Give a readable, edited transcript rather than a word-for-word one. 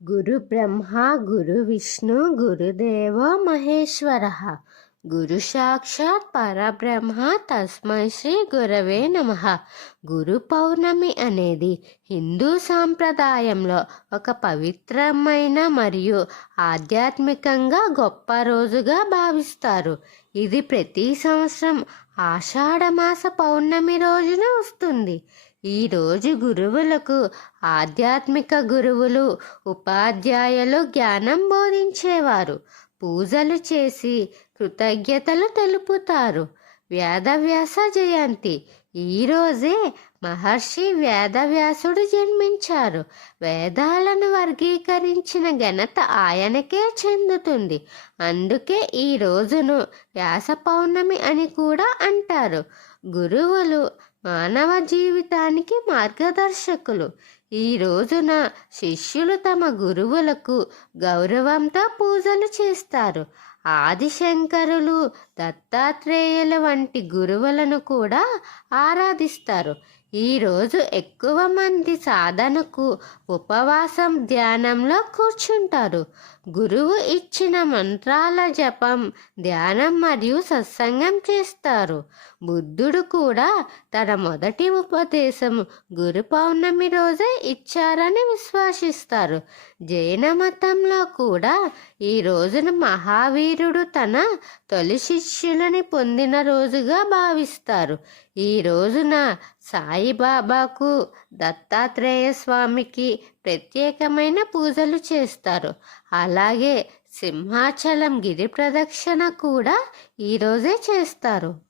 గురు బ్రహ్మ గురు విష్ణు గురుదేవో మహేశ్వర. గురు సాక్షాత్ పరబ్రహ్మ తస్మై శ్రీ గురవే నమః. గురు పౌర్ణమి అనేది హిందూ సాంప్రదాయంలో ఒక పవిత్రమైన మరియు ఆధ్యాత్మికంగా గొప్ప రోజుగా భావిస్తారు. ఇది ప్రతి సంవత్సరం ఆషాఢమాస పౌర్ణమి రోజున వస్తుంది. ఈ రోజు గురువులకు ఆధ్యాత్మిక గురువులు, ఉపాధ్యాయులు జ్ఞానం బోధించేవారు పూజలు చేసి కృతజ్ఞతలు తెలుపుతారు. వేదవ్యాస జయంతి ఈ రోజే మహర్షి వేదవ్యాసుడు జన్మించారు. వేదాలను వర్గీకరించిన ఘనత ఆయనకే చెందుతుంది. అందుకే ఈ రోజును వ్యాస పౌర్ణమి అని కూడా అంటారు. గురువులు మానవ జీవితానికి మార్గదర్శకులు. ఈ రోజున శిష్యులు తమ గురువులకు గౌరవంతో పూజలు చేస్తారు. ఆదిశంకరులు, దత్తాత్రేయుల వంటి గురువులను కూడా ఆరాధిస్తారు. ఈరోజు ఎక్కువ మంది సాధనకు ఉపవాసం, ధ్యానంలో కూర్చుంటారు. గురువు ఇచ్చిన మంత్రాల జపం, ధ్యానం మరియు సత్సంగం చేస్తారు. బుద్ధుడు కూడా తన మొదటి ఉపదేశం గురు పౌర్ణమి రోజే ఇచ్చారని విశ్వసిస్తారు. జైన మతంలో కూడా ఈ రోజున మహావీరుడు తన తొలి శిష్యులని పొందిన రోజుగా భావిస్తారు. ఈ రోజున సాయిబాబాకు, దత్తాత్రేయ స్వామికి ప్రత్యేకమైన పూజలు చేస్తారు. అలాగే సింహాచలం గిరి ప్రదక్షిణ కూడా ఈరోజే చేస్తారు.